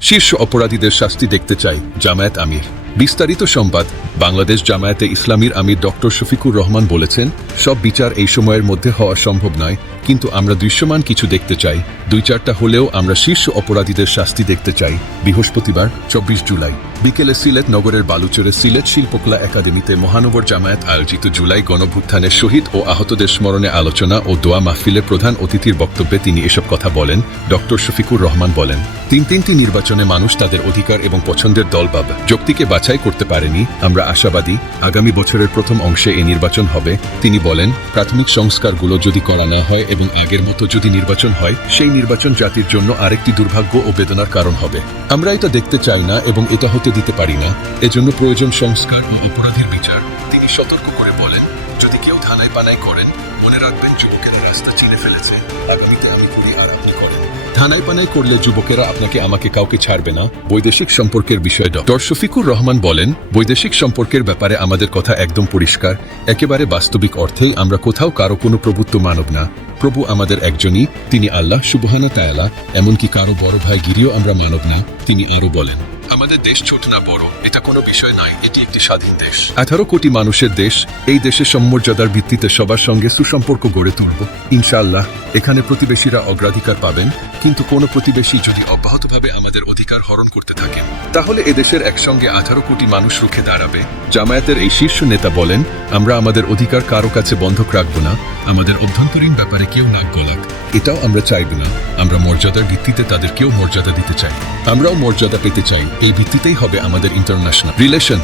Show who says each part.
Speaker 1: শীর্ষ অপরাধীদের শাস্তি দেখতে চাই জামায়াত আমির। বিস্তারিত সংবাদ বাংলাদেশ জামায়াতে ইসলামীর আমির ডক্টর শফিকুর রহমান বলেছেন, সব বিচার এই সময়ের মধ্যে হওয়া সম্ভব নয়, কিন্তু আমরা দৃশ্যমান কিছু দেখতে চাই। দুই চারটা হলেও আমরা শীর্ষ অপরাধীদের শাস্তি দেখতে চাই। বৃহস্পতিবার, চব্বিশ জুলাই। বিকেলে সিলেট নগরের বালুচরে সিলেট শিল্পকলা একাডেমিতে মহানগর জামায়াত আয়োজিত জুলাই গণভুত্থানের শহীদ ও আহতদের স্মরণে আলোচনা ও দোয়া মাহফিলে প্রধান অতিথির বক্তব্যে তিনি এসব কথা বলেন। ডক্টর শফিকুর রহমান বলেন, তিন তিনটি নির্বাচনে মানুষ তাদের অধিকার এবং পছন্দের দল বা যুক্তিকে বাছাই করতে পারেনি, আমরা আশাবাদী। আগামী বছরের প্রথম অংশে এই নির্বাচন হবে। তিনি বলেন, প্রাথমিক সংস্কারগুলো যদি করা না হয় এবং আগের মতো যদি নির্বাচন হয়, সেই নির্বাচন জাতির জন্য আরেকটি দুর্ভাগ্য ও বেদনার কারণ হবে। আমরা এটা দেখতে চাই না এবং এটা হতে দিতে পারি না। এজন্য প্রয়োজন সংস্কার ও অপরাধের বিচার। তিনি সতর্ক করে বলেন, যদি কেউ থানায় পানায় করেন, মনে রাখবেন যুবকেরা রাস্তা চিনে ফেলেছে। আগামীতে আমি করি আর আপনি করেন। থানায় পানায় করলে যুবকেরা আপনাকে, আমাকে কাউকে ছাড়বে না। বৈদেশিক সম্পর্কের বিষয় ডক্টর শফিকুর রহমান বলেন, বৈদেশিক সম্পর্কের ব্যাপারে আমাদের কথা একদম পরিষ্কার। একেবারে বাস্তবিক অর্থেই আমরা কোথাও কারও কোনো প্রভুত্ব মানব না। প্রভু আমাদের একজনই, তিনি আল্লাহ সুবহানা তায়ালা এমনকি কারও বড় ভাই গিরিও আমরা মানব না, তিনি আরও বলেন। আমাদের দেশ ছোট না বড়, এটা কোনো বিষয় নয়, এটি একটি স্বাধীন দেশ। আঠারো কোটি মানুষের দেশ, এই দেশের সম্মর্যাদার ভিত্তিতে সবার সঙ্গে সুসম্পর্ক গড়ে তুলব। ইনশাআল্লাহ, এখানে প্রতিবেশীরা অগ্রাধিকার পাবেন, কিন্তু কোনো প্রতিবেশী যদি অব্যাহতভাবে আমাদের অধিকার হরণ করতে থাকেন, তাহলে এদেশের একসঙ্গে আঠারো কোটি মানুষ রুখে দাঁড়াবে। জামায়াতের এই শীর্ষ নেতা বলেন, আমরা আমাদের অধিকার কারও কাছে বন্ধক রাখব না, আমাদের অভ্যন্তরীণ ব্যাপারে কেউ নাক গলাক, এটাও আমরা চাইব না। আমরা মর্যাদার ভিত্তিতে তাদেরকেও মর্যাদা দিতে চাই আমরাও মর্যাদা পেতে চাই। এই ভিত্তিতেই হবে আমাদের ইন্টারন্যাশনাল রিলেশন